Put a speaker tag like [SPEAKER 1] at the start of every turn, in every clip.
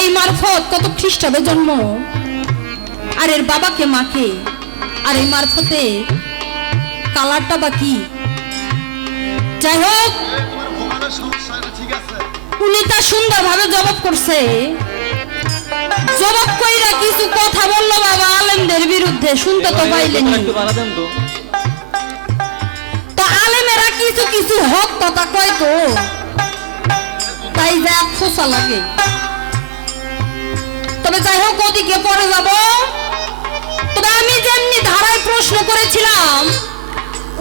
[SPEAKER 1] এই মারফত কত খ্রিস্টাবে জন্ম। আর এর বাবাকে মাকে। আর এই মারফতে কালারটা বা কি? যাই হোক উনি তা সুন্দরভাবে জবাব করছে। জবাব কইরা কিছু কথা বলল বাবা আলেমদের বিরুদ্ধে শুনতে তো পাইলেনি
[SPEAKER 2] তো
[SPEAKER 1] আলেমেরা কিছু কিছু হক কথা কয় তো। তাই যা খোসা লাগে। তবে যাই হোক, ওদিকে পরে যাব। তবে আমি যেমনি ধারায় প্রশ্ন করেছিলাম,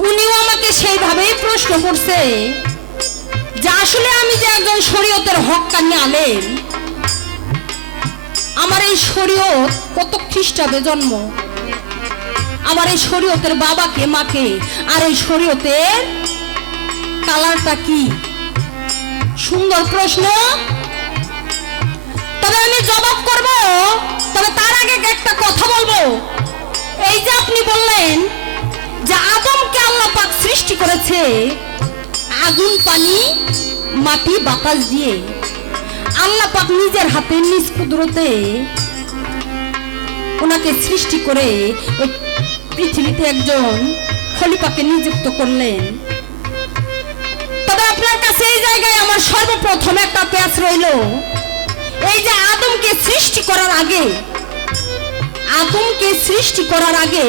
[SPEAKER 1] উনিও আমাকে সেইভাবেই প্রশ্ন করছে যে আসলে আমি যে একজন শরীয়তের হক্কানি আলেম, আমার এই শরীয়ত কত খ্রিস্টাবে জন্ম? আমার এই শরীয়তের বাবাকে মাকে আর এই শরীয়তের কালারটা কি? সুন্দর প্রশ্ন। একটা কথা বলব। এই যে আপনি বললেন যে আদমকে আল্লাহ পাক সৃষ্টি করেছে আগুন, পানি, মাটি, বাতাস দিয়ে। আল্লাহ পাক নিজের হাতে নিজ কুদরতে ওনাকে সৃষ্টি করে পৃথিবীতে একজন খলিফাকে নিযুক্ত করলেন। তবে আপনার কাছে এই জায়গায় আমার সর্বপ্রথম একটা পেঁচ রইল। এই যে আদমকে সৃষ্টি করার আগে আদমকে সৃষ্টি করার আগে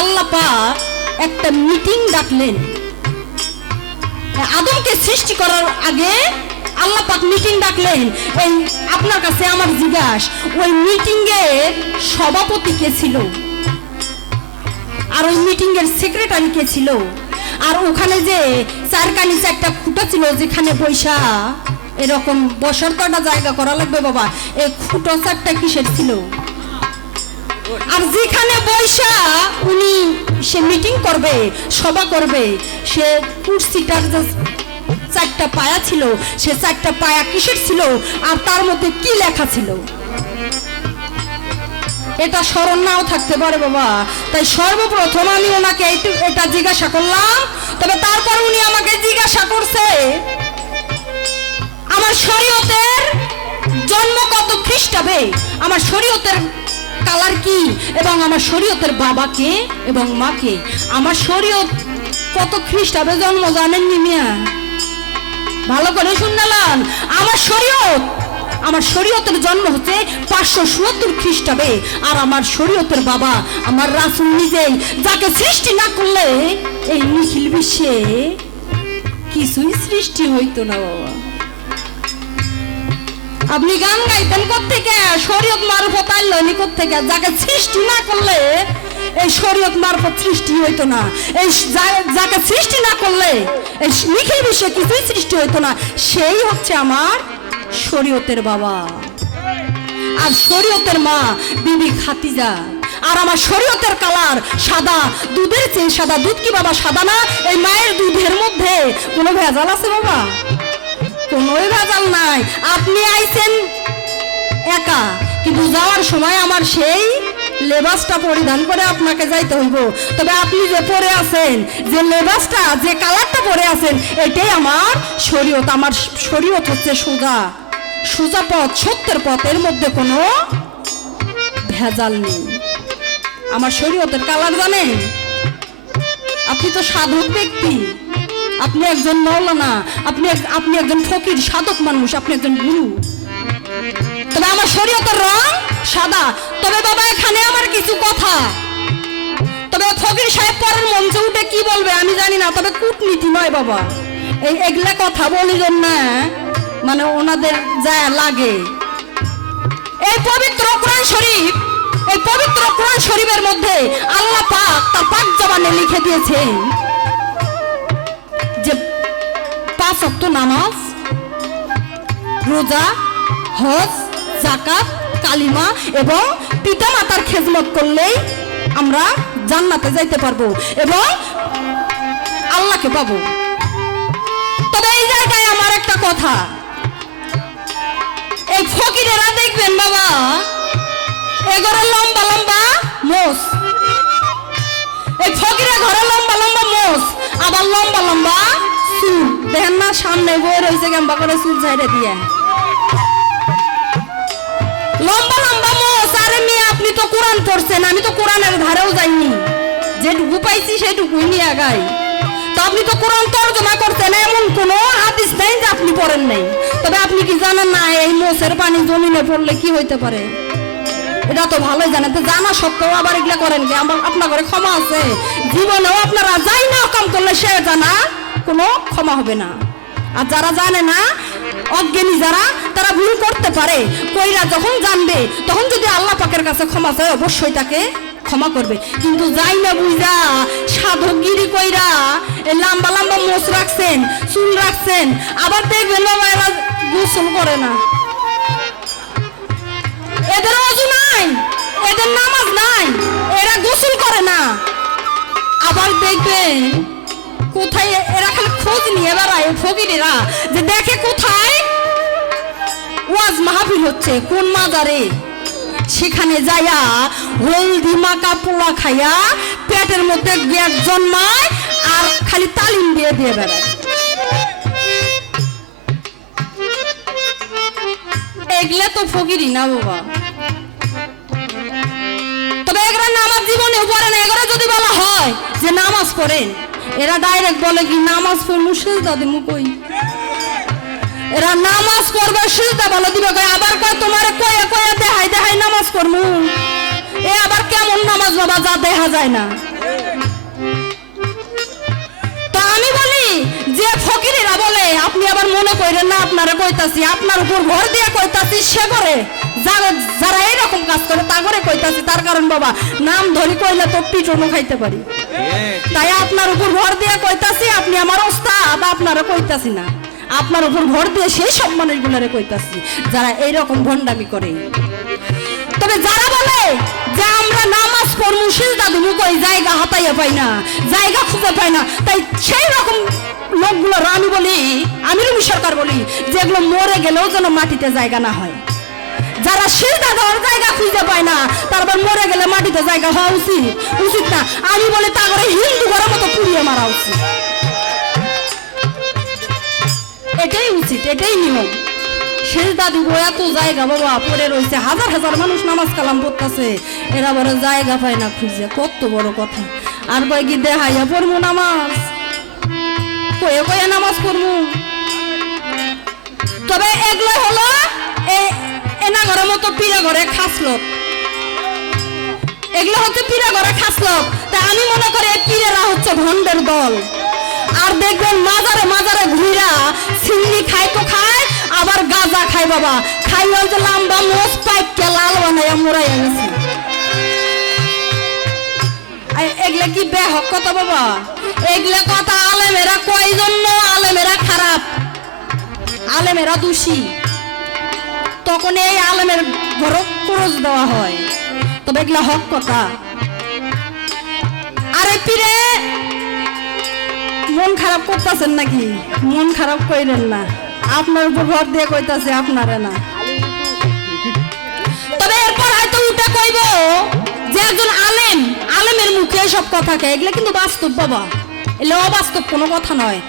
[SPEAKER 1] আল্লাহ একটা মিটিং ডাকলেন। আদমকে সৃষ্টি করার আগে আল্লাহ পাক মিটিং ডাকলেন, এই, আপনার কাছে আমার জিজ্ঞাস, ওই মিটিং এর সভাপতি কে ছিল? আর ওই মিটিং এর সেক্রেটারি কে ছিল? আর ওখানে যে চারকানি চারটা খুঁটো ছিল, যেখানে পয়সা এরকম বসার কটা জায়গা করা লাগবে বাবা? এই খুঁটো চারটা কিসের ছিল? আর যেখানে বৈশা, উনি সে মিটিং করবে, সভা করবে। সে কুর্সিটার চারটা পায়া ছিল, সে চারটা পায়া কিসের ছিল? আর তার মধ্যে কি লেখা ছিল? এটা স্মরণ নাও থাকতে পারে বাবা। তাই সর্বপ্রথম আমি ওনাকে এটা জিজ্ঞাসা করলাম, তবে তারপর উনি আমাকে জিজ্ঞাসা করছে, আমার শরীয়তের জন্ম কত খ্রিস্টাবে আমার শরীয়তের কালার কি? এবং আমার শরীয়তের বাবাকে এবং মাকে আমার শরীয়ত কত খ্রিস্টাবে জন্ম, জানেননি মিয়া? ভালো করে শুনলাম আমার শরীয়ত, আমার শরীয়তের জন্ম হচ্ছে পাঁচশো সুয়াত্তর খ্রিস্টাবে আর আমার শরীয়তের বাবা আমার রাসুল নিজেই, যাকে সৃষ্টি না করলে এই নিখিল বিশ্বে কিছুই সৃষ্টি হইতো না, বাবা। আপনি গান গাইতেন কোথেকে শরীয়ত মারফত আল্লাহনি কোথেকে যাকে সৃষ্টি না করলে এই শরীয়ত মারফত সৃষ্টি হইতো না। এই যাকে সৃষ্টি না করলে এই নিখিল বিশ্বে কিছুই সৃষ্টি হইতো না। সেই হচ্ছে আমার শরীয়তের বাবা। আর শরীয়তের মা বিবি খাতিজা। আর আমার শরীয়তের কালার সাদা, দুধের চেয়ে সাদা। দুধ কি বাবা সাদা না? এই মায়ের দুধের মধ্যে কোনো ভেজাল আছে বাবা? কোনোই ভেজাল নাই। আপনি আইছেন একা, কিন্তু যাওয়ার সময় আমার সেই লেবাসটা পরিধান করে আপনাকে যাইতে হইব। তবে আপনি যে পরে আছেন, যে লেবাসটা, যে কালারটা পরে আছেন, এটাই আমার শরীয়ত আমার শরীয়ত হচ্ছে সোজা। সোজা পথ, সত্যের পথের মধ্যে কোনো ভেজাল নেই। আমার শরীয়তের কালার জানেন? আপনি তো সাধক ব্যক্তি। আপনি একজন মৌলানা আপনি আপনি একজন ফকির, সাধক মানুষ, আপনি একজন গুরু। তবে আমার শরীয়তের রং সাদা। তবে বাবা, এখানে আমার কিছু কথা। তবে ফকির সাহেব পরের মঞ্চে উঠে কি বলবে আমি জানি না, তবে কূটনীতি নয় বাবা। এই এগুলা কথা বলি না মানে ওনাদের যা লাগে। এই পবিত্র কোরআন শরীফ, এই পবিত্র কোরআন শরীফের মধ্যে আল্লাহ পাক তার পাক জবানে লিখে দিয়েছেন। পাঁচ অক্ট নামাজ, রোজা, হজ জাকাত কালিমা এবং পিতা মাতার খেজমত করলেই আমরা জান্নাতে যাইতে পারব এবং আল্লাহকে পাবো। তবে এই জায়গায় আমার একটা কথা। এই ফকিরেরা দেখবেন বাবা এগরে লম্বা লম্বা মোষ। এই ফকিরে ঘরে লম্বা লম্বা মোষ, আবার লম্বা লম্বা দেখেন না, সামনে বই রয়েছে গাম্বা করে চুল ছাইড়ে দিয়ে। লম্বা লম্বা মোষ আরে মেয়ে, আপনি তো কোরআন পড়ছেন, আমি তো কোরআনের ধারেও যাইনি। যেটুকু পাইছি সেটুকুই নিয়ে গাই। তো আপনি তো কোরআন তর্জমা করছেন, এমন কোনো হাদিস নেই যে আপনি পড়েন নাই। তবে আপনি কি জানেন না, এই মোষের পানি জমিনে পড়লে কি হইতে পারে? এটা তো ভালোই জানেন। তো জানা সত্ত্বেও আবার এগুলা করেন কি? আমার আপনার ঘরে ক্ষমা আছে। জীবনেও আপনারা যাই না কাম করলে সে জানা। কোনো ক্ষমা হবে না। আর যারা জানে না, অজ্ঞানী যারা, তারা ভুল করতে পারে। কইরা যখন জানবে, তখন যদি আল্লাহ পাকের কাছে ক্ষমা চায়, অবশ্যই তাকে ক্ষমা করবে। কিন্তু যাই না বুঝা, সাধকগিরি কইরা লম্বা লম্বা মোষ রাখছেন, চুল রাখছেন, আবার দেখবেন বাবা গোসল করে না। এদের অজু নাই, এদের নামাজ নাই, এরা গোসল করে না। আবার দেখবেন কোথায় এরা খোঁজ নিয়ে বেড়ায় ফকিরেরা? যে দেখে কোথায়? ওয়াজ মাহফিল হচ্ছে, কোন মাজারে? সেখানে যায়া হলদি মাকা পোলা খাইয়া পেটের মধ্যে গ্যাস জন্মায় আর খালি তালিম দিয়ে দিয়ে বেড়ায়। এগুলা তো ফকিরি না বাবা। তবে এগুলা নামাজ জীবনে পড়ে না এগুলো যদি বলা হয় যে নামাজ পড়েন এরা ডাইরেক্ট বলে কি, নামাজ পড়মু সিজদা দিমু কই? এরা নামাজ পড়বে, সিজদা বলে দিবে কই, আবার কয়, তোমারে কয়ে কয়ে দেখাই দেখাই নামাজ পড়মু? এ আবার কেমন নামাজ বাবা, যা দেখা যায় না। তা আমি বলি, যে ফকিরেরা বলে, আপনি আবার মনে করেন না, আপনারা কইতাছি, আপনার উপর ভর দিয়ে কইতাছি, সে করে যারা যারা এইরকম কাজ করে, তা করে কইতাছি, তার কারণ বাবা, নাম ধরি কইলে তো পিটনও খাইতে পারি। তাই আপনার উপর ভর দিয়ে কইতাছি, আপনি আমার ওস্তাদ আপনারা কইতাছি না। আপনার উপর ভর দিয়ে সেই সব মানুষগুলারে কইতাছি, যারা এইরকম ভণ্ডামি করে। তবে যারা বলে যে আমরা নামাজ পড়মু সিজদা দিমু কই, জায়গা হাতাইয়া পাই না, জায়গা খুঁজে পাই না। তাই সেই রকম লোকগুলোর আমি বলি আমি রবি সরকার বলি, যেগুলো মরে গেলেও যেন মাটিতে জায়গা না হয়। যারা সিজদা দেওয়ার জায়গা খুঁজে পায় না গেলে জায়গা হওয়া উচিত উচিত না। আমি বলি তা করে হিন্দু ঘরের মতো পুড়িয়ে মারা উচিত। এটাই উচিত, এটাই নিয়ম। শেষ দাদু এত জায়গা বাবা, পড়ে রয়েছে, হাজার হাজার মানুষ নামাজ কালাম পড়তেছে। এরা বড় জায়গা পায় না খুঁজে, কত বড় কথা। আর কয় কি দেখাইয়া পড়ব নামাজ? কয়ে কয়ে নামাজ পড়ব তবে এগুলো হলো এ- এনা ঘরের মতো পিড়া ঘরে খাসলো এগুলো হচ্ছে পিড়া ঘরে খাসলো তা আমি মনে করি পিড়েরা হচ্ছে ভণ্ডের দল। আর দেখবেন মাজারে মাজারে ঘুরা সিন্নি খায় তো খায়, আবার গাঁজা খায় বাবা। খাই যে লাম্বা মোষ পাইকে লাল বানাইয়া মোড়াইয়া গেছে আই- এগুলা কি বেহক কথা বাবা? এগুলা কথা আলেমেরা কয় জন্য? আলেমেরা খারাপ। আলেমেরা দোষী। তখন এই আলেমের ঘর খরচ দেওয়া হয়। তবে এগুলা হক কথা। আরে পিরে, মন খারাপ করতেছেন নাকি? মন খারাপ কইলেন না। আপনার উপর ভর দিয়ে কইতাছে আপনারে না। তবে এরপর হয়তো উঠে কইব যে একজন আলেম, আলেমের মুখে সব কথা কে? এগুলো কিন্তু বাস্তব, বাবা। এগুলো অবাস্তব কোনো কথা নয়।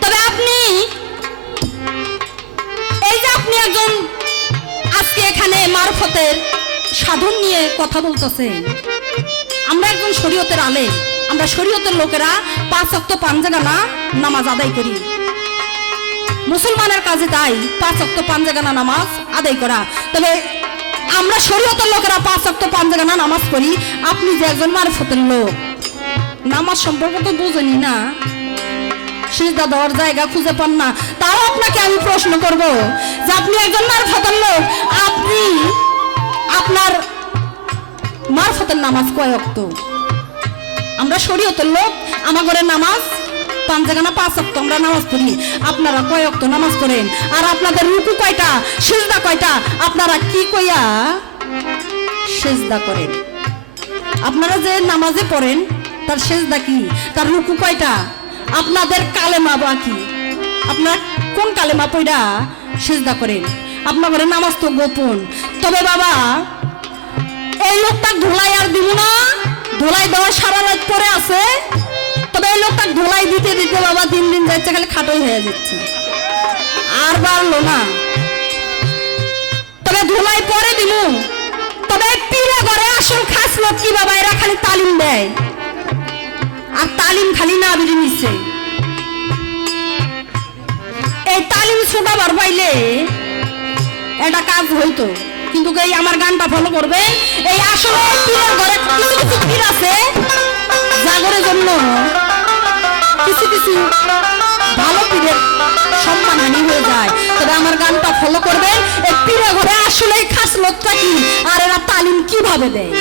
[SPEAKER 1] তবে আপনি, এই যে আপনি একজন আজকে এখানে মারফতের সাধন নিয়ে কথা বলতেছেন আমরা একজন শরীয়তের আলেম। আমরা শরীয়তের লোকেরা পাঁচ অক্ত পাঞ্জাগানা নামাজ আদায় করি। মুসলমানের কাজে তাই পাঁচ অক্ত পাঞ্জাগানা নামাজ আদায় করা। তবে আমরা শরীয়তের লোকেরা পাঁচ অক্ত পাঞ্জাগানা নামাজ পড়ি, আপনি যে একজন মারফতের লোক। নামাজ সম্পর্কে তো বুঝেনি না। সিজদা দেওয়ার জায়গা খুঁজে পান না। তাও আপনাকে আমি প্রশ্ন করব যে আপনি একজন মারফতের লোক, আপনি নামাজ কয় অক্ত আমরা শরীয়তের লোক আমার ঘরে নামাজ, পাঞ্জাগানা পাঁচ অক্ত আমরা নামাজ পড়ি। আপনারা কয় অক্ত নামাজ পড়েন? আর আপনাদের রুকু কয়টা? সেজদা কয়টা? আপনারা কি কইয়া সেজদা করেন? আপনারা যে নামাজে পড়েন, তার সেজদা কি? তার রুকু কয়টা? আপনাদের কালেমা বা কি? আপনারা কোন কালেমা পইরা সেজদা করেন? আপনার ঘরে নামাজ তো গোপন। তবে বাবা এই লোকটা ধুলাই আর দিব না। ধুলাই দেওয়া সারা রাত পরে আছে। তবে এই লোকটা ধুলাই দিতে দিতে বাবা দিন দিন যাচ্ছে, খালি খাটোই হয়ে যাচ্ছে। আর বাড়লো না। তবে ধুলাই পরে দিমু। তবে পীরে ঘরে আসল খাসলত কি বাবা? এরা খালি তালিম দেয়। আর তালিম খালি না বিড়ি নিচ্ছে এই তালিম ছোটাবার পাইলে এটা কাজ হইতো। কিন্তু এই আমার গানটা ফলো করবে। এই আসলে ঘরে কিছু পীর আছে। জাগরের জন্য কিছু কিছু ভালো পীরের সম্মানহানি হয়ে যায়। তবে আমার গানটা ফলো করবেন এই পীরে ঘরে আসলে খাস লোকটা কি? আর এরা তালিম কীভাবে দেয়?